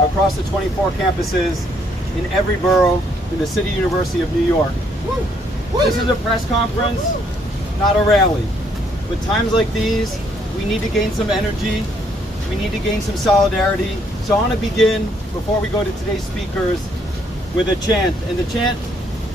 across the 24 campuses in every borough in the City University of New York. This is a press conference, not a rally. With times like these, we need to gain some energy, we need to gain some solidarity. So I want to begin, before we go to today's speakers, with a chant. And the chant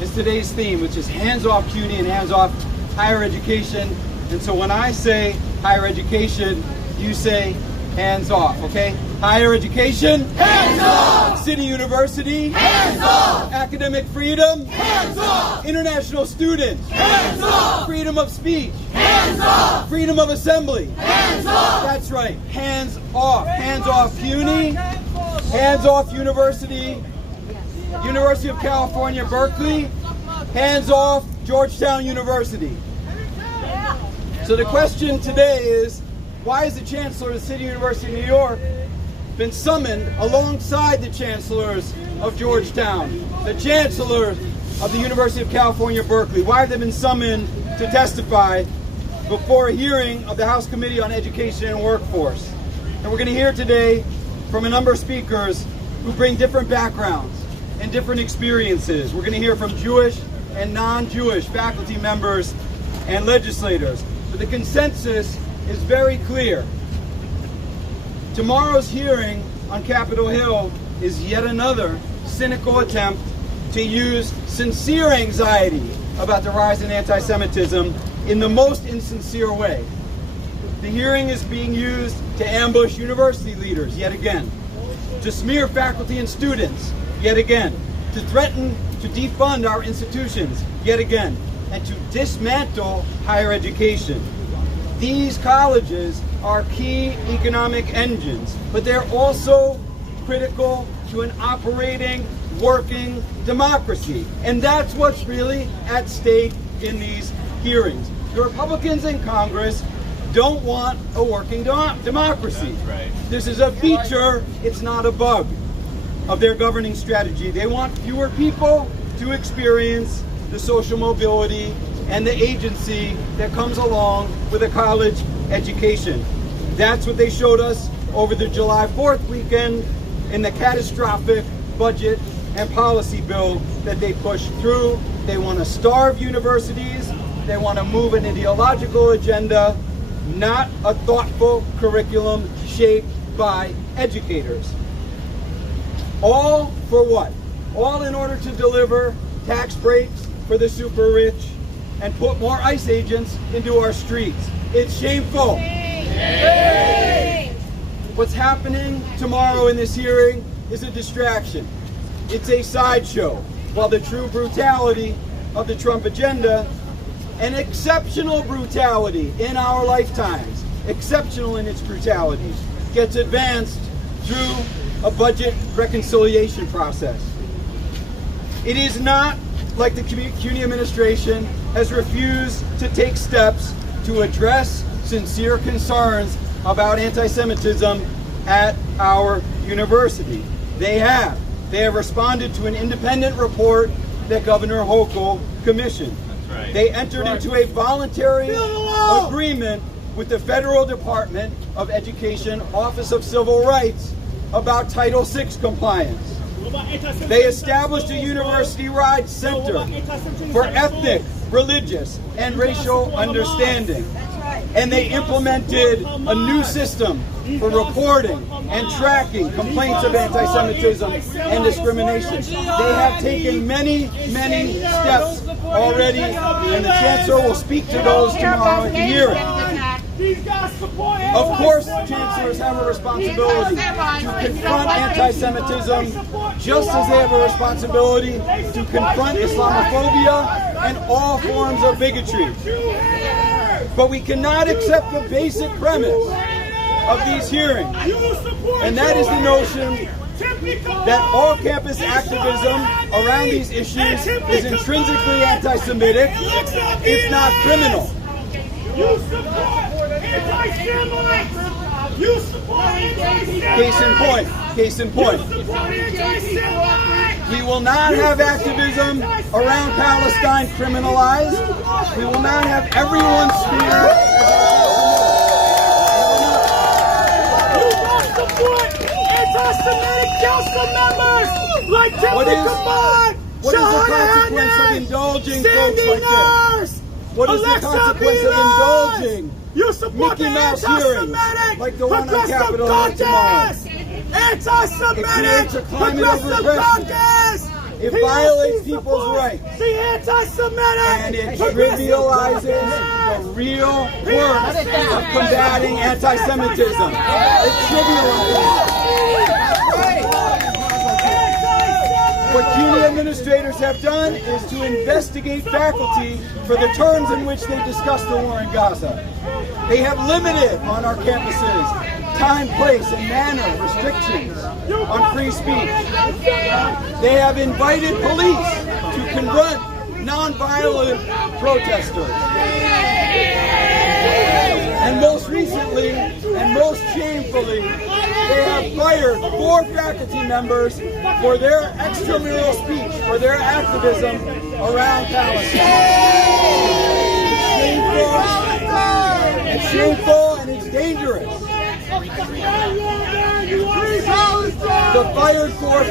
is today's theme, which is hands off CUNY and hands off higher education. And so when I say higher education, you say hands off, okay? Higher education, hands off! City University, hands off! Academic freedom, hands off! International students, hands off! Freedom of speech, hands off! Freedom of assembly, hands off! That's right, hands off. Hands off CUNY, hands off University of California, Berkeley, hands off Georgetown University. So the question today is, why has the Chancellor of the City University of New York been summoned alongside the Chancellors of Georgetown, the Chancellor of the University of California, Berkeley? Why have they been summoned to testify before a hearing of the House Committee on Education and Workforce? And we're going to hear today from a number of speakers who bring different backgrounds and different experiences. We're going to hear from Jewish and non-Jewish faculty members and legislators. But the consensus is very clear. Tomorrow's hearing on Capitol Hill is yet another cynical attempt to use sincere anxiety about the rise in anti-Semitism in the most insincere way. The hearing is being used to ambush university leaders yet again, to smear faculty and students yet again, to threaten to defund our institutions yet again, and to dismantle higher education. These colleges are key economic engines, but they're also critical to an operating, working democracy. And that's what's really at stake in these hearings. The Republicans in Congress don't want a working democracy. That's right. This is a feature, it's not a bug, of their governing strategy. They want fewer people to experience the social mobility and the agency that comes along with a college education. That's what they showed us over the July 4th weekend in the catastrophic budget and policy bill that they pushed through. They want to starve universities. They want to move an ideological agenda, not a thoughtful curriculum shaped by educators. All for what? All in order to deliver tax breaks for the super rich and put more ICE agents into our streets. It's shameful. What's happening tomorrow in this hearing is a distraction. It's a sideshow, while the true brutality of the Trump agenda, an exceptional brutality in our lifetimes, exceptional in its brutality, gets advanced through a budget reconciliation process. It is not like the CUNY administration has refused to take steps to address sincere concerns about anti-Semitism at our university. They have responded to an independent report that Governor Hochul commissioned. That's right. They entered into a voluntary agreement with the Federal Department of Education Office of Civil Rights about Title VI compliance. They established a university-wide center for ethnic, religious, and racial understanding. And they implemented a new system for reporting and tracking complaints of anti-Semitism and discrimination. They have taken many, many steps already, and the Chancellor will speak to those tomorrow at the hearing. Of course, chancellors have a responsibility to confront anti-Semitism, just as they have a responsibility to confront Islamophobia and all forms of bigotry. But we cannot accept the basic premise of these hearings, and that is the notion that all campus activism around these issues is intrinsically anti-Semitic, if not criminal. You support anti-Semites! You support anti-Semites! Case in point. You support anti-Semites! We will not have activism around Palestine criminalized. We will not have everyone smeared as You support anti-Semitic council members like Timothy Combine, what is the consequence of indulging folks like this? What is the consequence of indulging you support Mickey the Mouse hearings like the one on Capitol Hill tomorrow? Anti-Semitic It creates a climate of progressive repression. caucus. It violates people's rights. The anti-Semitic And it trivializes the real work of combating anti-Semitism. It trivializes. What CUNY administrators have done is to investigate faculty for the terms in which they discuss the war in Gaza. They have limited on our campuses time, place, and manner restrictions on free speech. They have invited police to confront nonviolent protesters. And most recently, and most shamefully, they have fired 4 faculty members for their extramural speech, for their activism around Palestine. It's shameful and it's dangerous. The fired 4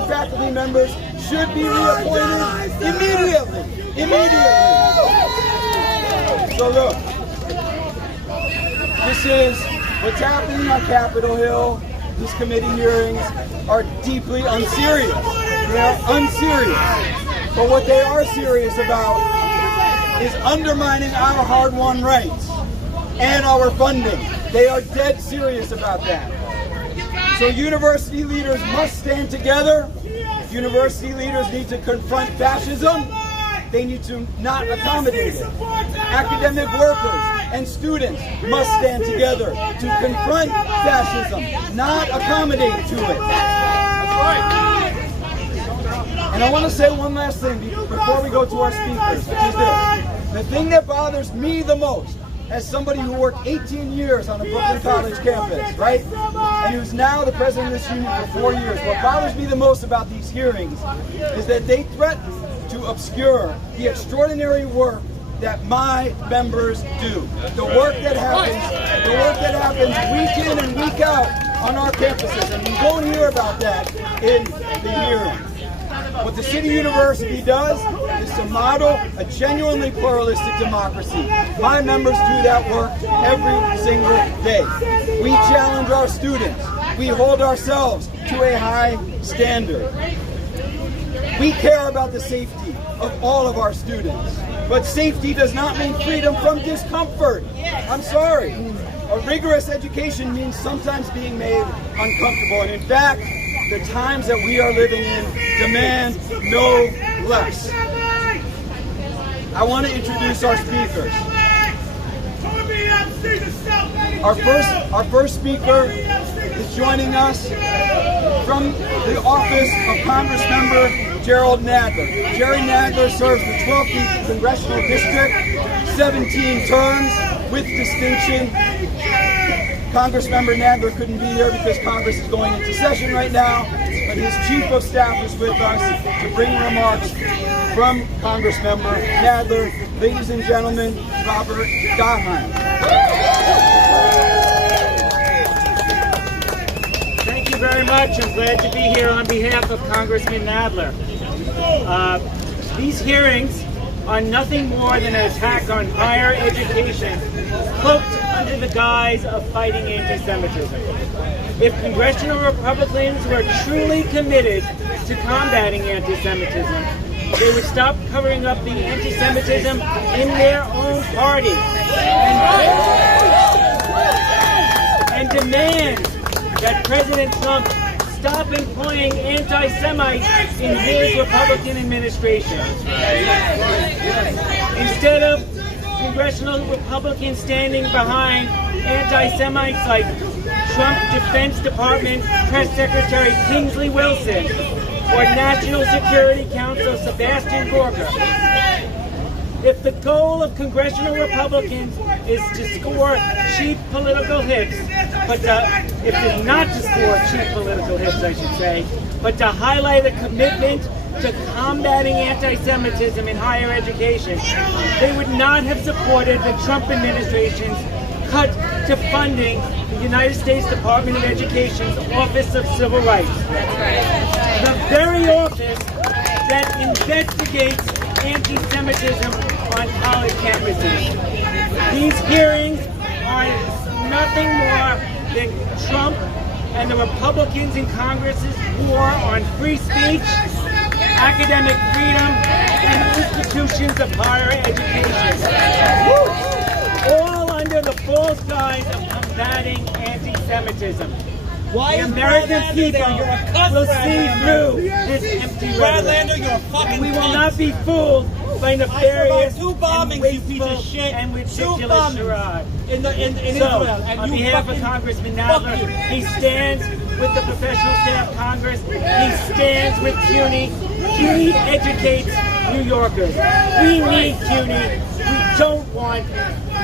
faculty members should be reappointed immediately. So look, this is what's happening on Capitol Hill. These committee hearings are deeply unserious. They are unserious. But what they are serious about is undermining our hard-won rights and our funding. They are dead serious about that. So university leaders must stand together. University leaders need to confront fascism. They need to not accommodate it. Academic workers and students must stand together to confront fascism, not accommodate to it. That's right. And I want to say one last thing before we go to our speakers, which is this. The thing that bothers me the most, as somebody who worked 18 years on a Brooklyn College campus, right? And who's now the president of this union for 4 years. What bothers me the most about these hearings is that they threaten to obscure the extraordinary work that my members do. The work that happens week in and week out on our campuses. And we won't hear about that in the hearings. What the City University does is to model a genuinely pluralistic democracy. My members do that work every single day. We challenge our students. We hold ourselves to a high standard. We care about the safety of all of our students. But safety does not mean freedom from discomfort. I'm sorry. A rigorous education means sometimes being made uncomfortable. And in fact, the times that we are living in demand no less. I want to introduce our speakers. Our first speaker is joining us from the office of Congress member Gerald Nadler. Jerry Nadler serves the 12th Congressional District, 17 terms with distinction. Congressmember Nadler couldn't be here because Congress is going into session right now, but his chief of staff is with us to bring remarks from Congressmember Nadler. Ladies and gentlemen, Robert Daheim. Thank you very much. I'm glad to be here on behalf of Congressman Nadler. These hearings are nothing more than an attack on higher education, cloaked under the guise of fighting anti-Semitism. If congressional Republicans were truly committed to combating anti-Semitism, they would stop covering up the anti-Semitism in their own party and demand that President Trump stop employing anti-Semites in his Republican administration. Instead of congressional Republicans standing behind anti-Semites like Trump Defense Department Press Secretary Kingsley Wilson or National Security Council Sebastian Gorka. If the goal of congressional Republicans is to score cheap political hits, but if it's not to score cheap political hits, I should say, but to highlight a commitment to combating anti-Semitism in higher education, they would not have supported the Trump administration's cut to funding the United States Department of Education's Office of Civil Rights. The very office that investigates anti-Semitism on college campuses. These hearings are nothing more than Trump and the Republicans in Congress's war on free speech, academic freedom, and institutions of higher education. All under the false guise of combating anti-Semitism. Why The is American Bradlander people there? You're a cuss, will see Bradlander. through this empty Bradlander, rhetoric. you're a fucking And we will cunt. not be fooled by nefarious two and bombings, you piece wasteful of shit. and Two ridiculous bombings charade. in So, Israel. And on you behalf of fucking Congressman fuck Nadler, you. he stands with the professional staff of Congress. He stands with CUNY. CUNY educates New Yorkers. We need CUNY. We don't want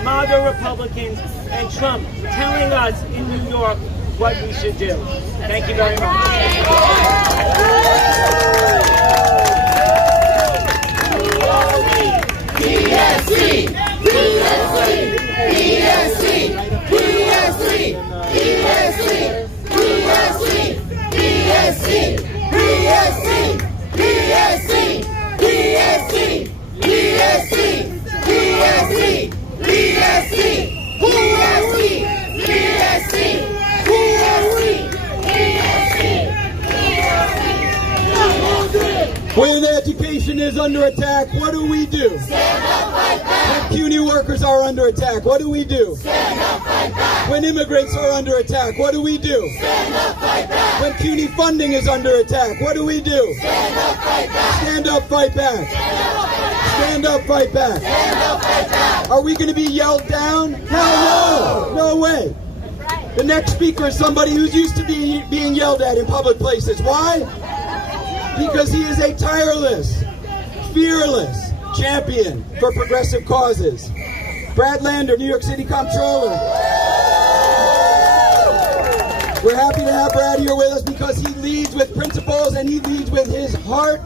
MAGA Republicans and Trump telling us in New York what we should do. Thank you very much. PSC! PSC! PSC! PSC! PSC! PSC! PSC! PSC! PSC! PSC! PSC! PSC! PSC! When education is under attack, what do we do? Stand up, fight back! When CUNY workers are under attack, what do we do? Stand up, fight back! When immigrants are under attack, what do we do? Stand up, fight back! When CUNY funding is under attack, what do we do? Stand up, fight back! Stand up, fight back. Stand up, fight back. Stand up, fight back! Are we going to be yelled down? Hell no! No way. The next speaker is somebody who's used to being yelled at in public places. Why? Because he is a tireless, fearless champion for progressive causes. Brad Lander, New York City Comptroller. We're happy to have Brad here with us because he leads with principles and he leads with his heart.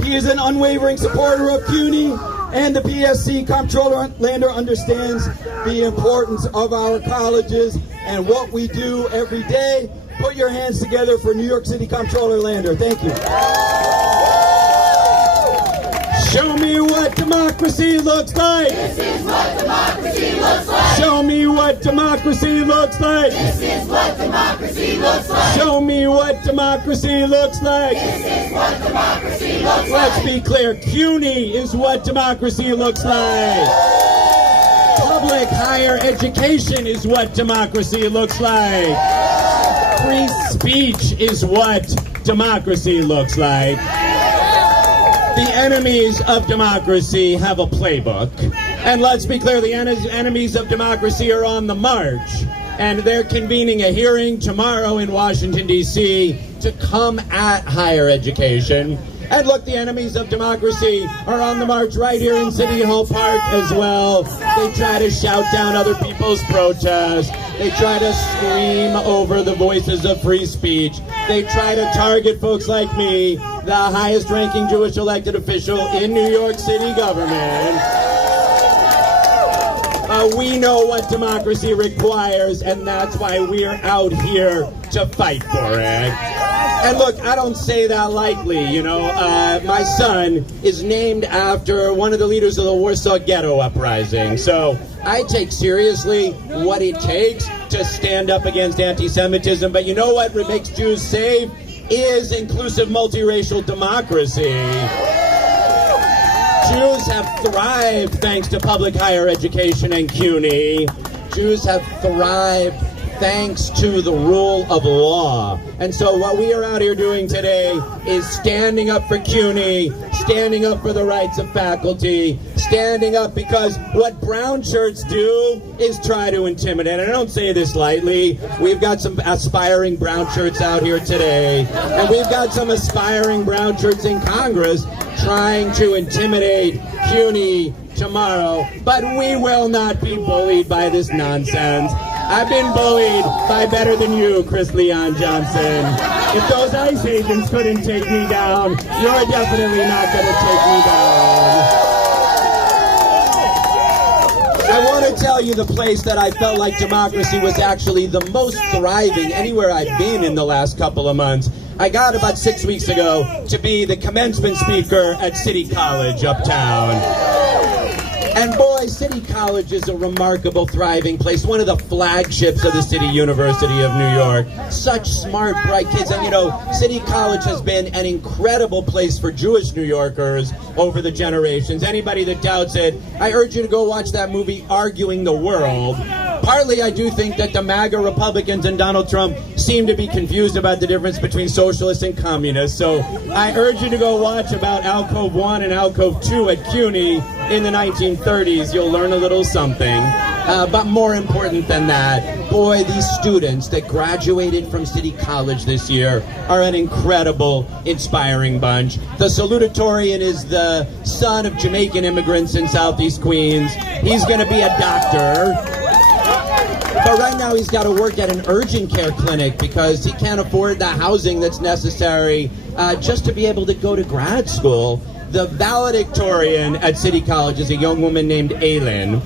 He is an unwavering supporter of CUNY and the PSC. Comptroller Lander understands the importance of our colleges and what we do every day. Put your hands together for New York City Comptroller Lander. Thank you. Show me what democracy looks like. This is what democracy looks like. Show me what democracy looks like. This is what democracy looks like. Show me what democracy looks like. This is what democracy looks Let's like. be clear. CUNY is what democracy looks like. Public higher education is what democracy looks like. Free speech is what democracy looks like. The enemies of democracy have a playbook. And let's be clear, the enemies of democracy are on the march. And they're convening a hearing tomorrow in Washington, D.C. to come at higher education. And look, the enemies of democracy are on the march right here in City Hall Park as well. They try to shout down other people's protests. They try to scream over the voices of free speech. They try to target folks like me, the highest ranking Jewish elected official in New York City government. We know what democracy requires, and that's why we're out here to fight for it. And look, I don't say that lightly, you know. My son is named after one of the leaders of the Warsaw Ghetto Uprising. So I take seriously what it takes to stand up against anti-Semitism. But you know what makes Jews safe is inclusive multiracial democracy. Jews have thrived thanks to public higher education and CUNY. Jews have thrived thanks to the rule of law. And so what we are out here doing today is standing up for CUNY, standing up for the rights of faculty, standing up because what brown shirts do is try to intimidate. And I don't say this lightly. We've got some aspiring brown shirts out here today, and we've got some aspiring brown shirts in Congress trying to intimidate CUNY tomorrow. But we will not be bullied by this nonsense. I've been bullied by better than you, Chris Leon Johnson. If those ICE agents couldn't take me down, you're definitely not going to take me down. I want to tell you the place that I felt like democracy was actually the most thriving anywhere I've been in the last couple of months. I got about 6 weeks ago to be the commencement speaker at City College uptown. And boy, City College is a remarkable, thriving place, one of the flagships of the City University of New York. Such smart, bright kids. And you know, City College has been an incredible place for Jewish New Yorkers over the generations. Anybody that doubts it, I urge you to go watch that movie, Arguing the World. Partly, I do think that the MAGA Republicans and Donald Trump seem to be confused about the difference between socialists and communists. So I urge you to go watch about Alcove 1 and Alcove 2 at CUNY in the 1930s. You'll learn a little something. But more important than that, boy, these students that graduated from City College this year are an incredible, inspiring bunch. The salutatorian is the son of Jamaican immigrants in Southeast Queens. He's going to be a doctor. But right now he's got to work at an urgent care clinic because he can't afford the housing that's necessary just to be able to go to grad school. The valedictorian at City College is a young woman named Aylin,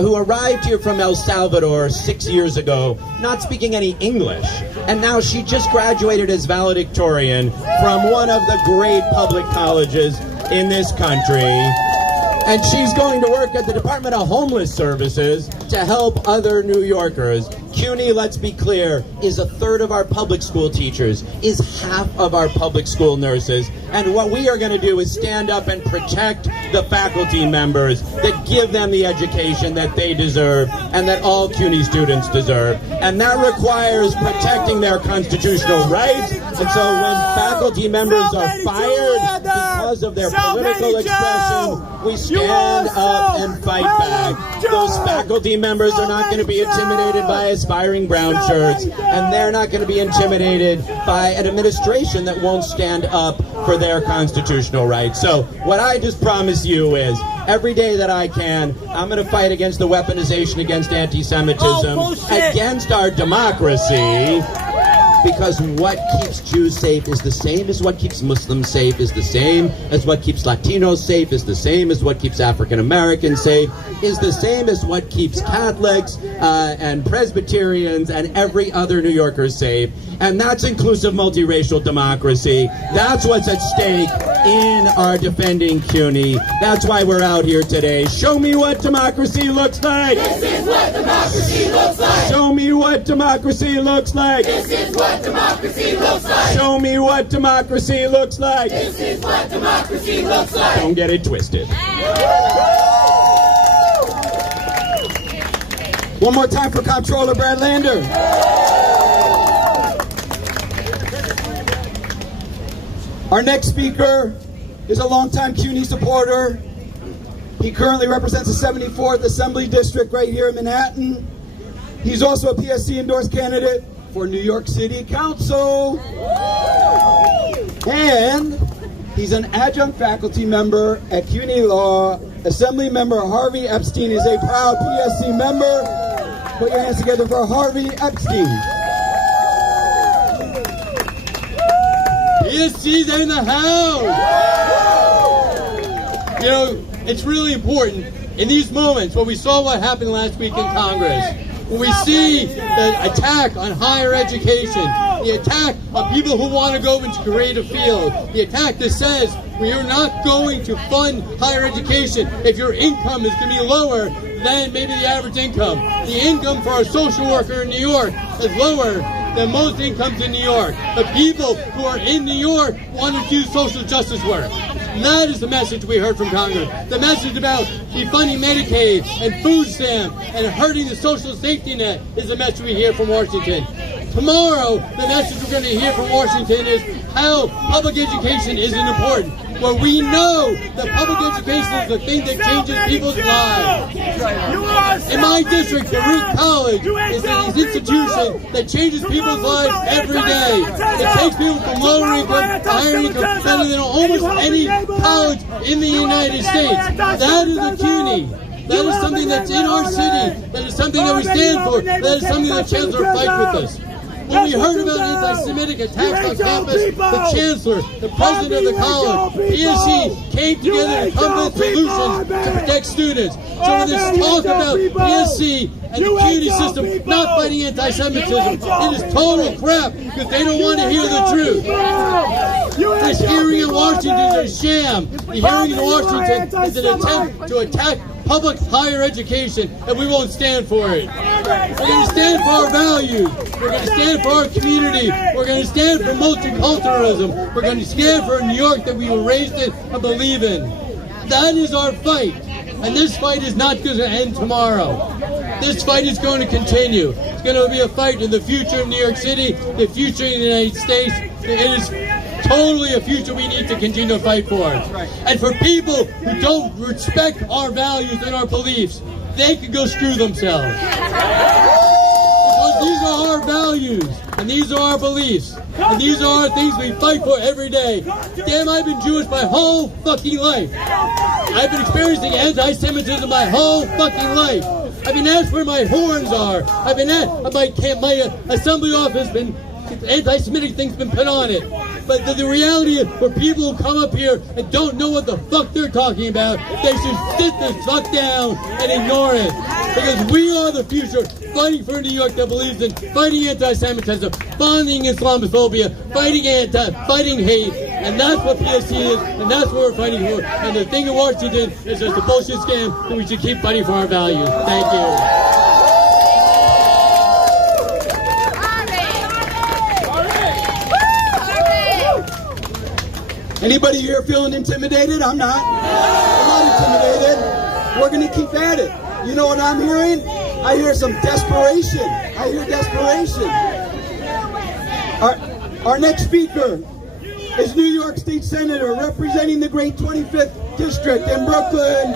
who arrived here from El Salvador 6 years ago, not speaking any English. And now she just graduated as valedictorian from one of the great public colleges in this country. And she's going to work at the Department of Homeless Services to help other New Yorkers. CUNY, let's be clear, is a third of our public school teachers, is half of our public school nurses. And what we are going to do is stand up and protect the faculty members that give them the education that they deserve and that all CUNY students deserve. And that requires protecting their constitutional rights. And so when faculty members are fired because of their political expression, we stand up and fight back. Those faculty members are not going to be intimidated by aspiring brown shirts, and they're not going to be intimidated by an administration that won't stand up for their constitutional rights. So what I just promise you is, every day that I can, I'm going to fight against the weaponization against anti-Semitism, against our democracy. Because what keeps Jews safe is the same as what keeps Muslims safe, is the same as what keeps Latinos safe, is the same as what keeps African Americans safe, is the same as what keeps Catholics and Presbyterians and every other New Yorker safe. And that's inclusive multiracial democracy. That's what's at stake in our defending CUNY. That's why we're out here today. Show me what democracy looks like. This is what democracy looks like. Show me what democracy looks like. This is what democracy looks like. Show me what democracy looks like. This is what democracy looks like. Don't get it twisted. One more time for Comptroller Brad Lander. Our next speaker is a longtime CUNY supporter. He currently represents the 74th Assembly District right here in Manhattan. He's also a PSC endorsed candidate for New York City Council. And he's an adjunct faculty member at CUNY Law. Assembly member Harvey Epstein is a proud PSC member. Put your hands together for Harvey Epstein. PSC's in the house! You know, it's really important in these moments when we saw what happened last week in Congress, when we see the attack on higher education, the attack on people who want to go into creative field, the attack that says we are not going to fund higher education if your income is going to be lower than maybe the average income. The income for a social worker in New York is lower than most incomes in New York. The people who are in New York want to do social justice work. And that is the message we heard from Congress. The message about defunding Medicaid and food stamp and hurting the social safety net is the message we hear from Washington. Tomorrow, the message we're going to hear from Washington is how public education isn't important. Well, we know that public education is the thing that changes people's lives. In my district, the Root College is an institution that changes people's lives every day. It takes people from lower income to higher income better than almost any college in the United States. That is the CUNY. That is something that's in our city. That is something that we stand for. That is something that Chancellor fights with us. When we heard about anti-Semitic attacks on campus, the chancellor, the president of the college, PSC came together to come with solutions to protect students. So when there's talk about PSC and the CUNY system not fighting anti-Semitism, it is total crap because they don't want to hear the truth. This hearing in Washington is a sham. The hearing in Washington is an attempt to attack public higher education, and we won't stand for it. We're going to stand for our values. We're going to stand for our community. We're going to stand for multiculturalism. We're going to stand for a New York that we were raised in and believe in. That is our fight. And this fight is not going to end tomorrow. This fight is going to continue. It's going to be a fight in the future of New York City, the future of the United States. It is totally a future we need to continue to fight for. And for people who don't respect our values and our beliefs, they can go screw themselves. Because these are our values, and these are our beliefs, and these are our things we fight for every day. Damn, I've been Jewish my whole fucking life. I've been experiencing anti-Semitism my whole fucking life. I've been asked where my horns are. I've been asked, my assembly office been anti-Semitic things been put on it. But the reality is, for people who come up here and don't know what the fuck they're talking about, they should sit the fuck down and ignore it. Because we are the future, fighting for a New York that believes in fighting anti-Semitism, fighting Islamophobia, fighting hate, and that's what PSC is, and that's what we're fighting for. And the thing in Washington is just a bullshit scam, and we should keep fighting for our values. Thank you. Anybody here feeling intimidated? I'm not. I'm not intimidated. We're going to keep at it. You know what I'm hearing? I hear some desperation. I hear desperation. Our next speaker is New York State Senator representing the great 25th District in Brooklyn.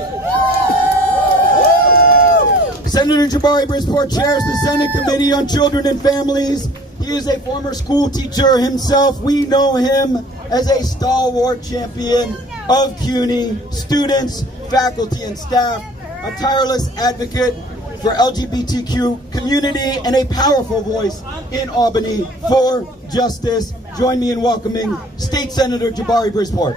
Senator Jabari Brisport chairs the Senate Committee on Children and Families. He is a former school teacher himself. We know him as a stalwart champion of CUNY students, faculty, and staff, a tireless advocate for LGBTQ community, and a powerful voice in Albany for justice. Join me in welcoming State Senator Jabari Brisport.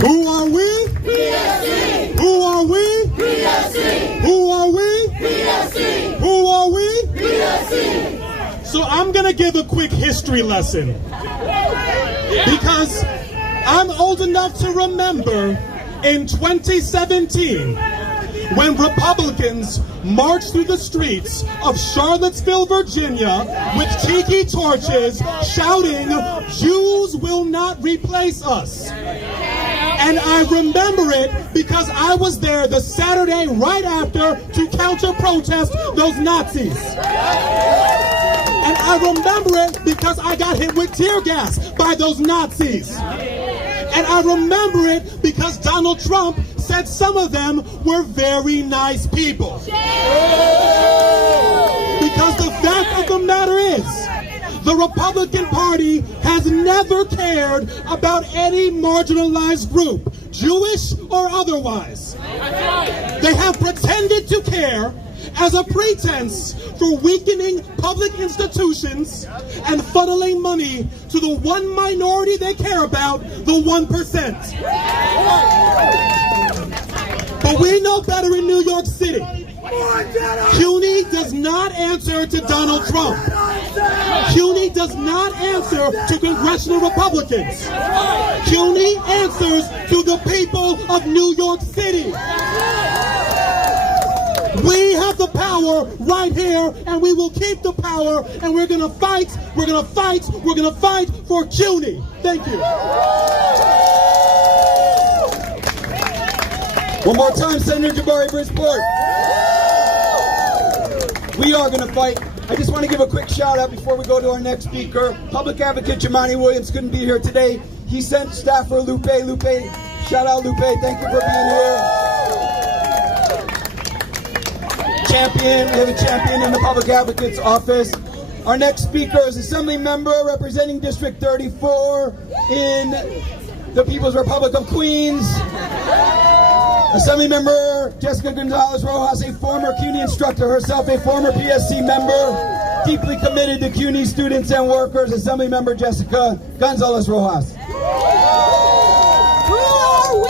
Who are we? PSC! Who are we? PSC! Who are we? PSC! Who are we? PSC! So I'm gonna give a quick history lesson because I'm old enough to remember in 2017 when Republicans marched through the streets of Charlottesville, Virginia with tiki torches shouting, "Jews will not replace us." And I remember it because I was there the Saturday right after to counter-protest those Nazis. And I remember it because I got hit with tear gas by those Nazis. And I remember it because Donald Trump said some of them were very nice people. Because the fact of the matter is, the Republican Party has never cared about any marginalized group, Jewish or otherwise. They have pretended to care as a pretense for weakening public institutions and funneling money to the one minority they care about, the 1%. But we know better in New York City. CUNY does not answer to Donald Trump. CUNY does not answer to congressional Republicans. CUNY answers to the people of New York City. We have the power right here, and we will keep the power, and we're going to fight, we're going to fight, we're going to fight for CUNY. Thank you. One more time, Senator Jabari Brisport. We are going to fight. I just want to give a quick shout out before we go to our next speaker. Public Advocate Jamani Williams couldn't be here today. He sent staffer Lupe. Shout out Lupe. Thank you for being here. Champion. We have a champion in the Public Advocate's office. Our next speaker is Assembly Member representing District 34 in the People's Republic of Queens. Assemblymember Jessica Gonzalez Rojas, a former CUNY instructor herself, a former PSC member, deeply committed to CUNY students and workers, Assemblymember Jessica Gonzalez Rojas. Who are we?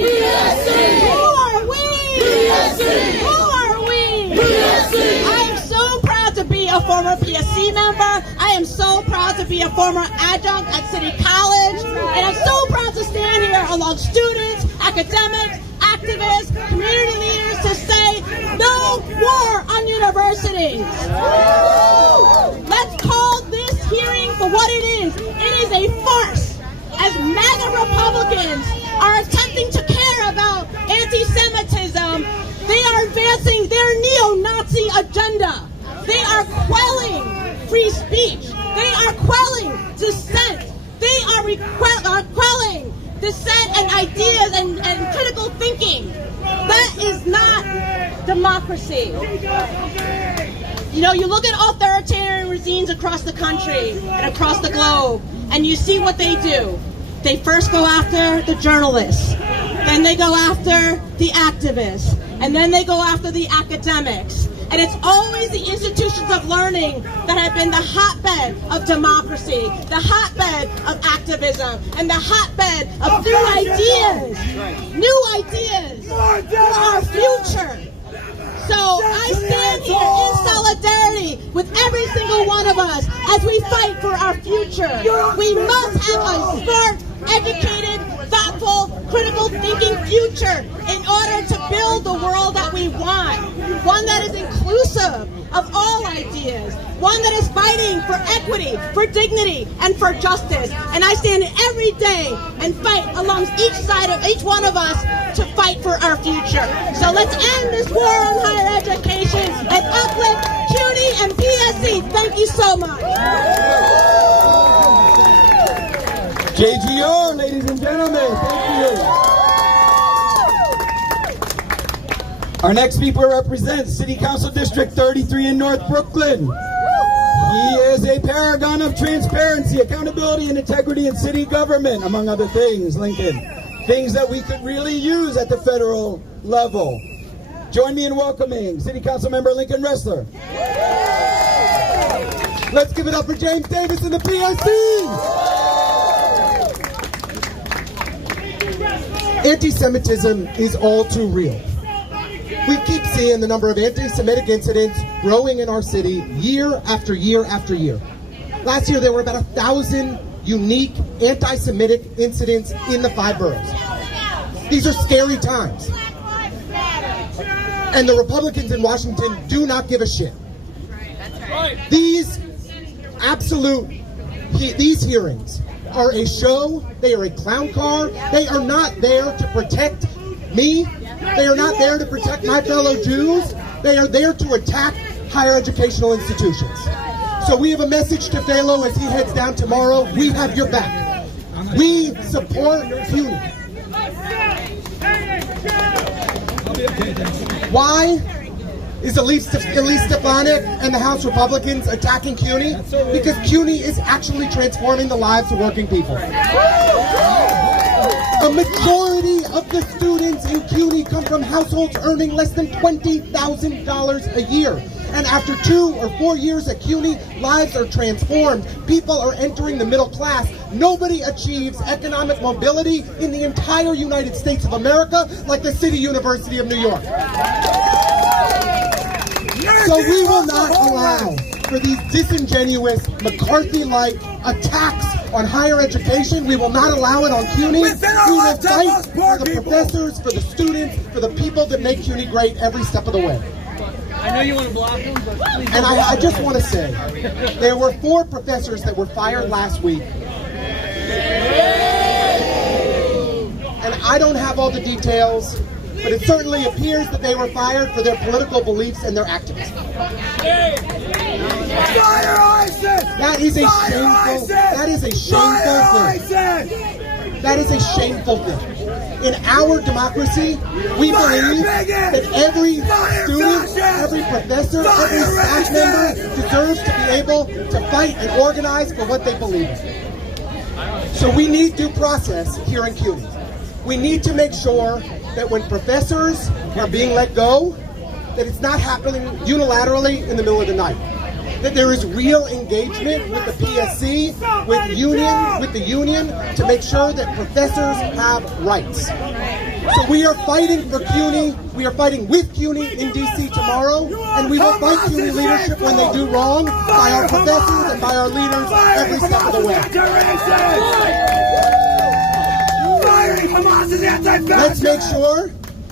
PSC! Who are we? PSC! Who are we? PSC! I am so proud to be a former PSC member. I am so proud to be a former adjunct at City College. And I'm so proud to stand here along students, academics, activists, community leaders to say no war on universities. Let's call this hearing for what it is. It is a farce. As MAGA Republicans are attempting to care about anti-Semitism, they are advancing their neo-Nazi agenda. They are quelling free speech. They are quelling dissent. They are quelling dissent and ideas and critical thinking. That is not democracy. You know, you look at authoritarian regimes across the country and across the globe, and you see what they do. They first go after the journalists, then they go after the activists, and then they go after the academics. And it's always the institutions of learning that have been the hotbed of democracy, the hotbed of activism, and the hotbed of new ideas for our future. So I stand here in solidarity with every single one of us as we fight for our future. We must have a smart, educated, thoughtful, critical thinking future in order to build the world that we want. One that is inclusive of all ideas. One that is fighting for equity, for dignity, and for justice. And I stand every day and fight along each one of us to fight for our future. So let's end this war on higher education and uplift CUNY and PSC. Thank you so much. JGR, ladies and gentlemen, thank you. Our next speaker represents City Council District 33 in North Brooklyn. He is a paragon of transparency, accountability, and integrity in city government, among other things, Lincoln. Things that we could really use at the federal level. Join me in welcoming City Council member Lincoln Ressler. Let's give it up for James Davis and the PSC! Anti-Semitism is all too real. We keep seeing the number of anti-Semitic incidents growing in our city year after year after year. Last year there were about 1,000 unique anti-Semitic incidents in the 5 boroughs. These are scary times. And the Republicans in Washington do not give a shit. These hearings are a show. They are a clown car. They are not there to protect me. They are not there to protect my fellow Jews. They are there to attack higher educational institutions. So we have a message to Phalo as he heads down tomorrow. We have your back. We support CUNY. Why is Elise Stefanik and the House Republicans attacking CUNY? Because CUNY is actually transforming the lives of working people. A majority of the students in CUNY come from households earning less than $20,000 a year. And after 2 or 4 years at CUNY, lives are transformed. People are entering the middle class. Nobody achieves economic mobility in the entire United States of America like the City University of New York. So we will not allow for these disingenuous, McCarthy-like attacks on higher education. We will not allow it on CUNY. We will fight for the professors, for the students, for the people that make CUNY great every step of the way. I know you want to block him, but please. And I just want to say, there were 4 professors that were fired last week. And I don't have all the details, but it certainly appears that they were fired for their political beliefs and their activism. Fire ISIS! That is a Fire shameful, ISIS! that is a shameful Fire thing. ISIS! That is a shameful thing. In our democracy, we believe that every student, every professor, every staff member deserves to be able to fight and organize for what they believe in. So we need due process here in CUNY. We need to make sure that when professors are being let go, that it's not happening unilaterally in the middle of the night. That there is real engagement with the PSC, with the union, to make sure that professors have rights. So we are fighting for CUNY, we are fighting with CUNY in DC tomorrow, and we will fight CUNY leadership when they do wrong by our professors and by our leaders every step of the way. Let's make sure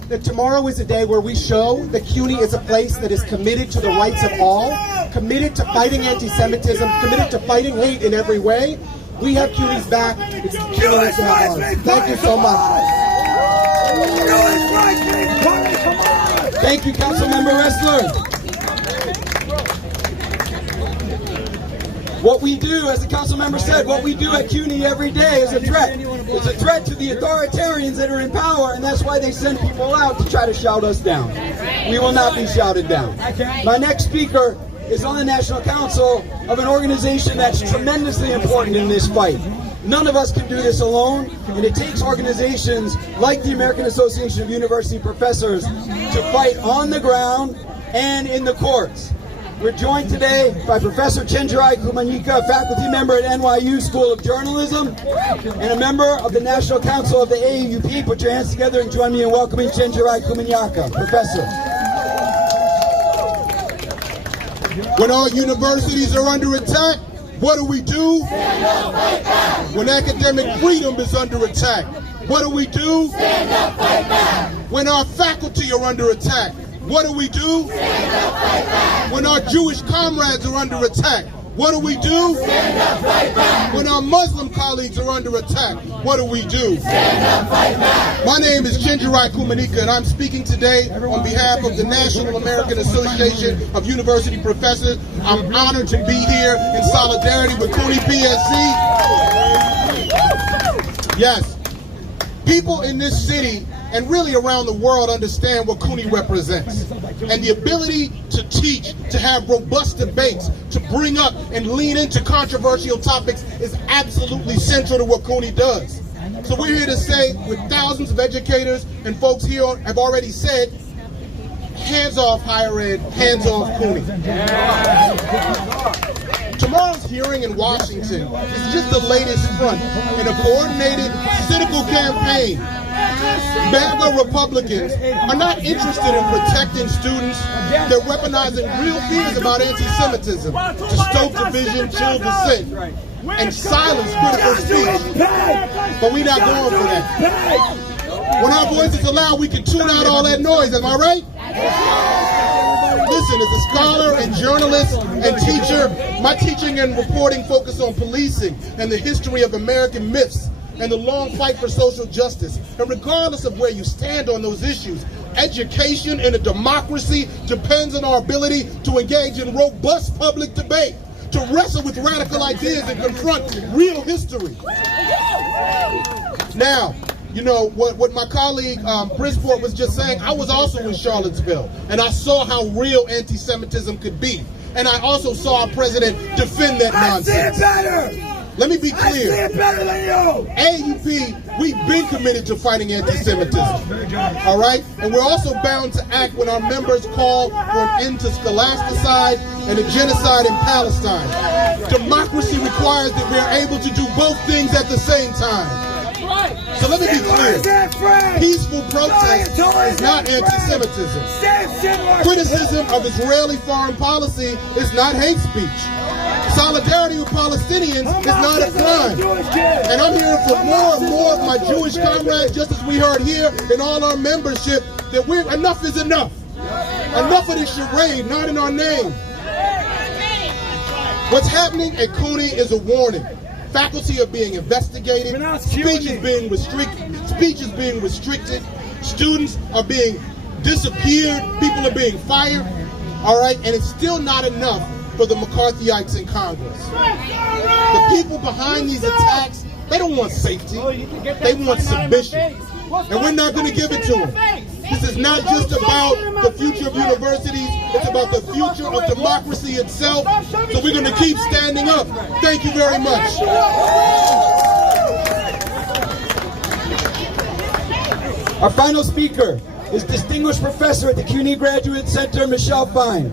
that tomorrow is a day where we show that CUNY is a place that is committed to the rights of all, committed to fighting anti-Semitism, committed to fighting hate in every way. We have CUNY's back. It's CUNY needs to have ours. Thank you so much. Thank you, Councilmember Ressler. What we do, as the council member said, what we do at CUNY every day is a threat. It's a threat to the authoritarians that are in power, and that's why they send people out to try to shout us down. We will not be shouted down. My next speaker is on the National Council of an organization that's tremendously important in this fight. None of us can do this alone, and it takes organizations like the American Association of University Professors to fight on the ground and in the courts. We're joined today by Professor Chenjerai Kumanyika, a faculty member at NYU School of Journalism and a member of the National Council of the AUUP. Put your hands together and join me in welcoming Chenjerai Kumanyika. Professor. When our universities are under attack, what do we do? Stand up, fight back. When academic freedom is under attack, what do we do? Stand up, fight back. When our faculty are under attack, what do we do? Stand up, fight back. When our Jewish comrades are under attack, what do we do? Stand up, fight back. When our Muslim colleagues are under attack, what do we do? Stand up, fight back. My name is Chenjerai Kumanyika, and I'm speaking today on behalf of the National American Association of University Professors. I'm honored to be here in solidarity with CUNY PSC. Yes, people in this city and really around the world understand what CUNY represents. And the ability to teach, to have robust debates, to bring up and lean into controversial topics is absolutely central to what CUNY does. So we're here to say, with thousands of educators and folks here have already said, hands off higher ed, hands off CUNY. Tomorrow's hearing in Washington is just the latest front in a coordinated, cynical campaign. MAGA Republicans are not interested in protecting students. They're weaponizing real fears about anti-Semitism to stoke division, chill dissent, and silence critical speech. But we're not going for that. When our voices are loud, we can tune out all that noise. Am I right? Listen, as a scholar and journalist and teacher, my teaching and reporting focus on policing and the history of American myths and the long fight for social justice. And regardless of where you stand on those issues, education in a democracy depends on our ability to engage in robust public debate, to wrestle with radical ideas and confront real history. Now, you know, what my colleague Bridgeport was just saying, I was also in Charlottesville, and I saw how real anti-Semitism could be. And I also saw our president defend that nonsense. I see it better! Let me be clear. I see it better than you! AUP, we've been committed to fighting anti-Semitism, all right? And we're also bound to act when our members call for an end to scholasticide and a genocide in Palestine. Democracy requires that we're able to do both things at the same time. So let me be clear. Peaceful protest is not anti-Semitism. Criticism of Israeli foreign policy is not hate speech. Solidarity with Palestinians is not a crime. And I'm hearing from more and more of my Jewish comrades, just as we heard here in all our membership, that enough is enough. Enough of this charade, not in our name. What's happening at CUNY is a warning. Faculty are being investigated, speech is being restricted, students are being disappeared, people are being fired, all right? And it's still not enough for the McCarthyites in Congress. The people behind these attacks, they don't want safety, they want submission. And we're not going to give it to them. This is not just about the future of universities, it's about the future of democracy itself. So we're going to keep standing up. Thank you very much. Our final speaker is Distinguished Professor at the CUNY Graduate Center, Michelle Fine.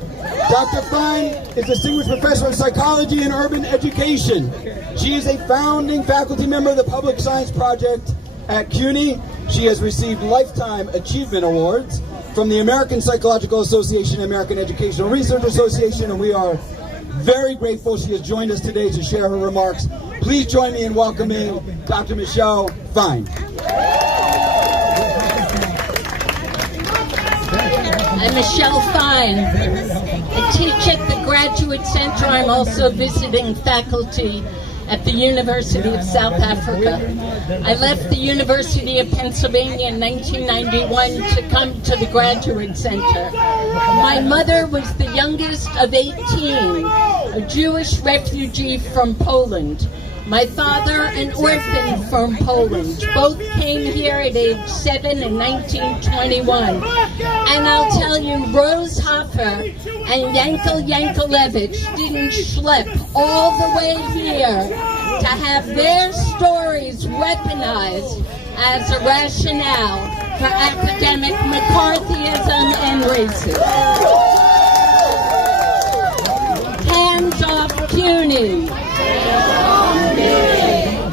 Dr. Fine is Distinguished Professor of Psychology and Urban Education. She is a founding faculty member of the Public Science Project at CUNY. She has received Lifetime Achievement Awards from the American Psychological Association and American Educational Research Association, and we are very grateful she has joined us today to share her remarks. Please join me in welcoming Dr. Michelle Fine. I'm Michelle Fine. I teach at the Graduate Center. I'm also visiting faculty at the University of South Africa. I left the University of Pennsylvania in 1991 to come to the Graduate Center. My mother was the youngest of 18, a Jewish refugee from Poland. My father, an orphan from Poland. Both came here at age 7 in 1921. And I'll tell you, Rose Hoffer and Yankel Yankelevich didn't schlep all the way here to have their stories weaponized as a rationale for academic McCarthyism and racism. Hands off CUNY.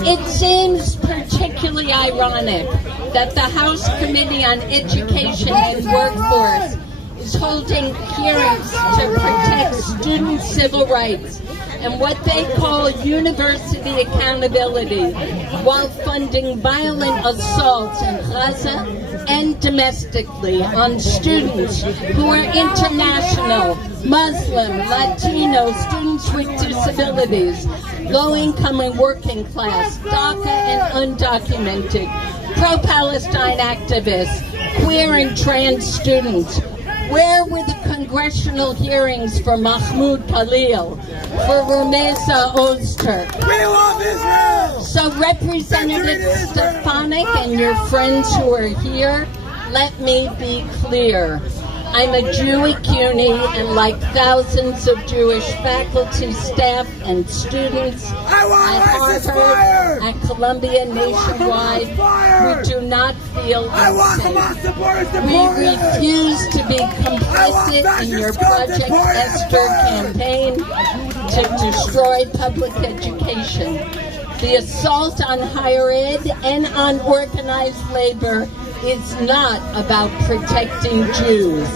It seems particularly ironic that the House Committee on Education and Workforce is holding hearings to protect student civil rights and what they call university accountability, while funding violent assaults in Gaza and domestically on students who are international, Muslim, Latino, students with disabilities, low-income and working class, DACA and undocumented, pro-Palestine activists, queer and trans students. Where were the congressional hearings for Mahmoud Khalil, for Rumeza Ozturk? We love Israel! So Representative Stefanik and your friends who are here, let me be clear. I'm a Jew at CUNY, and like thousands of Jewish faculty, staff, and students at Harvard, at Columbia nationwide, we do not feel unsafe. We refuse to be complicit in your Project Esther campaign to destroy public education. The assault on higher ed and on organized labor is not about protecting Jews,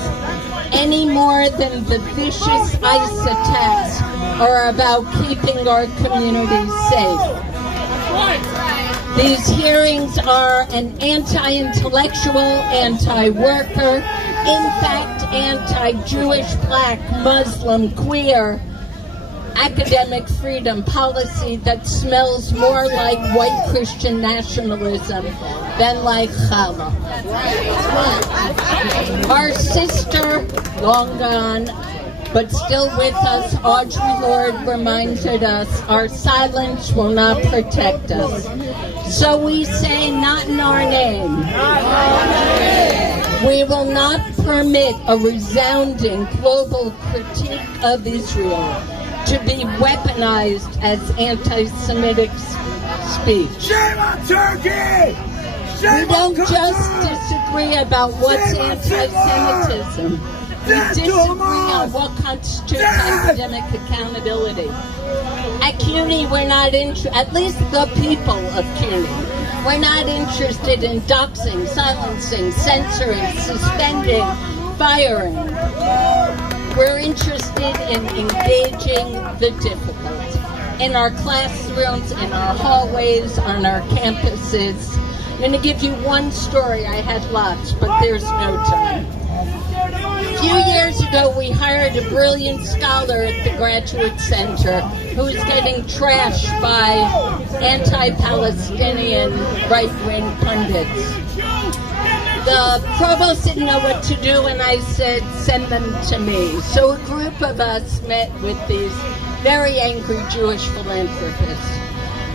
any more than the vicious ICE attacks are about keeping our communities safe. These hearings are an anti-intellectual, anti-worker, in fact anti-Jewish, Black, Muslim, queer, academic freedom policy that smells more like white Christian nationalism than like challah. Our sister, long gone, but still with us, Audre Lorde reminded us our silence will not protect us. So we say, not in our name. We will not permit a resounding global critique of Israel to be weaponized as anti-Semitic speech. Shame on Turkey! We don't just disagree about what's anti-Semitism. We disagree on what constitutes academic accountability. At CUNY, we're not at least the people of CUNY, we're not interested in doxing, silencing, censoring, suspending, firing. We're interested in engaging the difficult in our classrooms, in our hallways, on our campuses. I'm going to give you one story. I had lots, but there's no time. A few years ago, we hired a brilliant scholar at the Graduate Center who was getting trashed by anti-Palestinian right-wing pundits. The provost didn't know what to do, and I said, send them to me. So a group of us met with these very angry Jewish philanthropists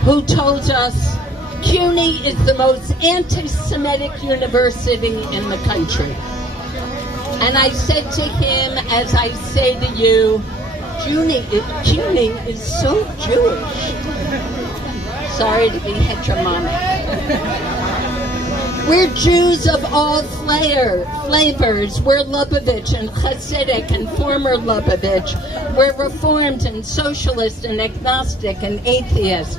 who told us CUNY is the most anti-Semitic university in the country. And I said to him, as I say to you, CUNY is so Jewish. Sorry to be hegemonic. We're Jews of all flavors. We're Lubavitch and Hasidic and former Lubavitch. We're Reformed and Socialist and Agnostic and Atheist.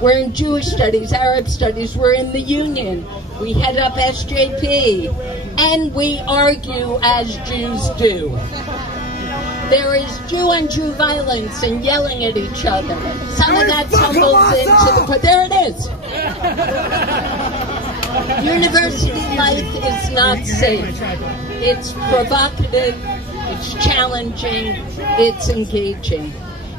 We're in Jewish studies, Arab studies. We're in the Union. We head up SJP. And we argue as Jews do. There is Jew-on-Jew violence and yelling at each other. Some of that tumbles into the... There it is. University life is not safe. It's provocative, it's challenging, it's engaging.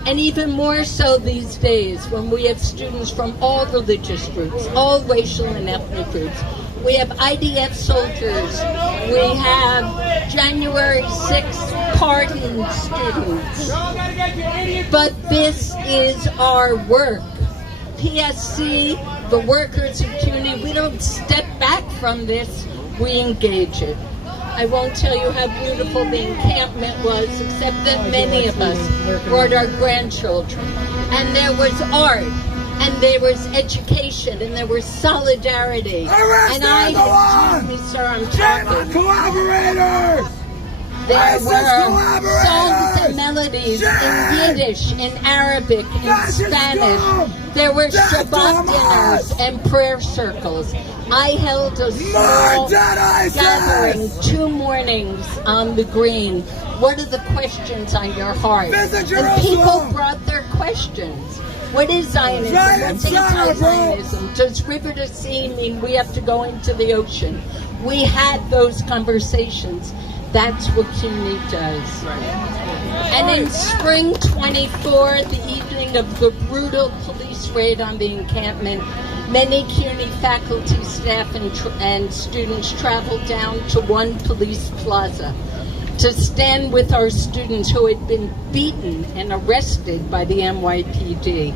And even more so these days when we have students from all religious groups, all racial and ethnic groups. We have IDF soldiers. We have January 6th pardoned students. But this is our work. PSC, the workers of CUNY, we don't step back from this, we engage it. I won't tell you how beautiful the encampment was, except that many of us brought our grandchildren. And there was art, and there was education, and there was solidarity. Excuse me, sir, I'm talking. Collaborators! There were songs and melodies in Yiddish, in Arabic, in Spanish. There were Shabbat dinners and prayer circles. I held a small gathering 2 mornings on the green. What are the questions on your heart? And people brought their questions. What is Zionism? What's anti-Zionism? Does river to sea mean we have to go into the ocean? We had those conversations. That's what CUNY does. And in spring 24, the evening of the brutal police raid on the encampment, many CUNY faculty, staff, and students traveled down to one police plaza to stand with our students who had been beaten and arrested by the NYPD.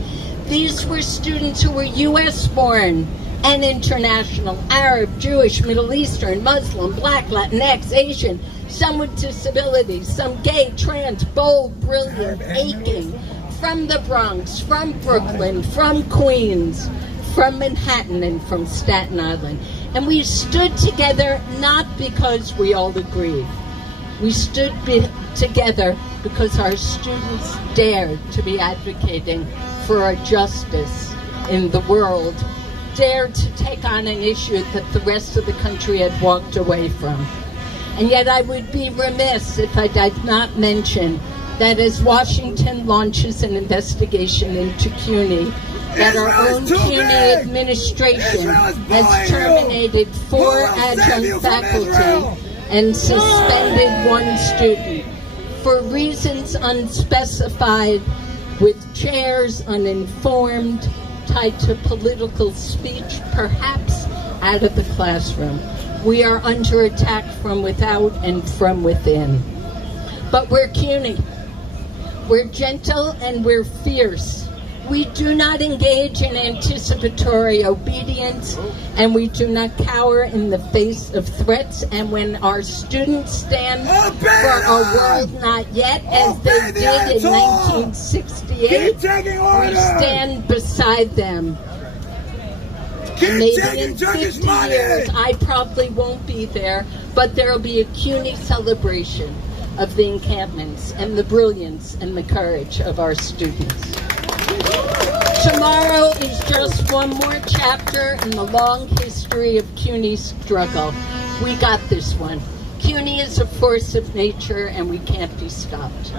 These were students who were U.S. born and international, Arab, Jewish, Middle Eastern, Muslim, Black, Latinx, Asian, some with disabilities, some gay, trans, bold, brilliant, aching, from the Bronx, from Brooklyn, from Queens, from Manhattan, and from Staten Island. And we stood together not because we all agreed. We stood together because our students dared to be advocating for a justice in the world, dared to take on an issue that the rest of the country had walked away from. And yet I would be remiss if I did not mention that as Washington launches an investigation into CUNY, that our own CUNY administration has terminated 4 adjunct faculty and suspended 1 student for reasons unspecified, with chairs uninformed, tied to political speech, perhaps out of the classroom. We are under attack from without and from within. But we're CUNY. We're gentle and we're fierce. We do not engage in anticipatory obedience, and we do not cower in the face of threats. And when our students stand for a world not yet, as they did in 1968, we stand beside them. And maybe in 50 years, I probably won't be there, but there will be a CUNY celebration of the encampments and the brilliance and the courage of our students. Tomorrow is just one more chapter in the long history of CUNY's struggle. We got this one. CUNY is a force of nature, and we can't be stopped.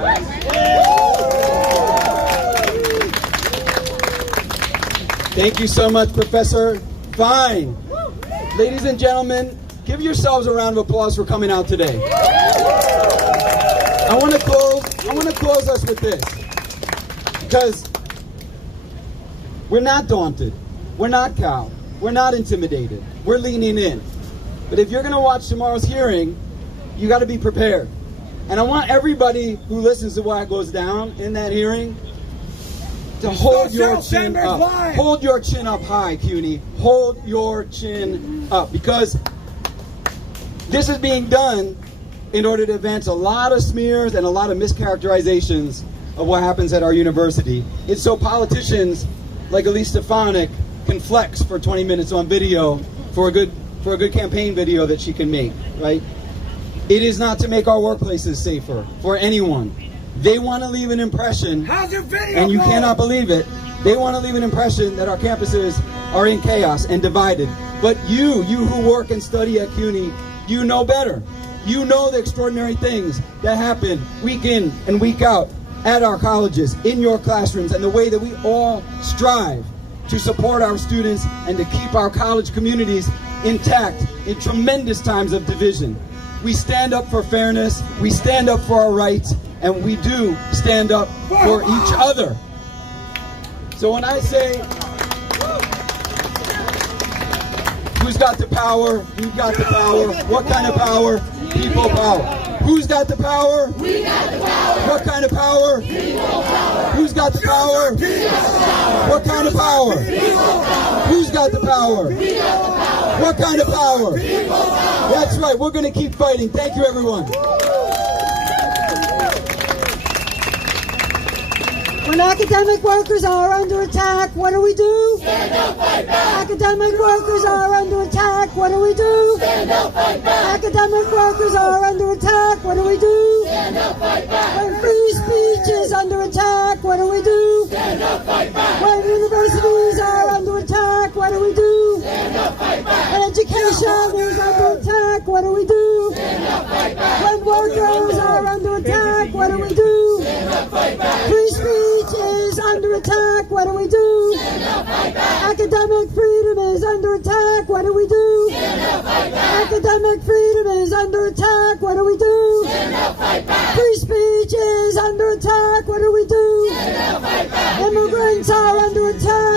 Thank you so much, Professor Fine. Ladies and gentlemen, give yourselves a round of applause for coming out today. I want to close us with this, because we're not daunted, we're not cowed, we're not intimidated, we're leaning in. But if you're going to watch tomorrow's hearing, you got to be prepared. And I want everybody who listens to what goes down in that hearing to hold your chin up. Hold your chin up high, CUNY. Hold your chin up, because this is being done in order to advance a lot of smears and a lot of mischaracterizations of what happens at our university. It's so politicians like Elise Stefanik can flex for 20 minutes on video for a good for a good campaign video that she can make, right? It is not to make our workplaces safer for anyone. They want to leave an impression, How's your video and you going? cannot believe it, they want to leave an impression that our campuses are in chaos and divided. But you who work and study at CUNY, you know better. You know the extraordinary things that happen week in and week out at our colleges, in your classrooms, and the way that we all strive to support our students and to keep our college communities intact in tremendous times of division. We stand up for fairness, we stand up for our rights, and we do stand up for each other. So when I say, who's got the power? Who's got the power? What kind of power? People power. Who's got the power? We got the power. What kind of power? People power. Who's got the power? People power. What kind of power? People power. Who's got the power? We got the power. What kind of power? People power. That's right, we're going to keep fighting. Thank you, everyone. When academic workers are under attack, what do we do? Stand up, fight back. Academic workers are under attack, what do we do? Stand up, fight back. Academic workers are under attack, what do we do? Stand up, fight back. When free speech is under attack, what do we do? Stand up, fight back. When universities are under attack, what do we do? Stand up, fight back. When education is under attack, what do we do? Stand up, fight back. When workers are under attack, what do we do? Stand up, fight back. Free speech is under attack, what do we do? Stand up, fight back. Academic freedom is under attack, what do we do? Stand up, fight back. Academic freedom is under attack, what do we do? Stand up, fight back. Free speech is under attack, what do we do? Stand up, fight back. Immigrants are under attack,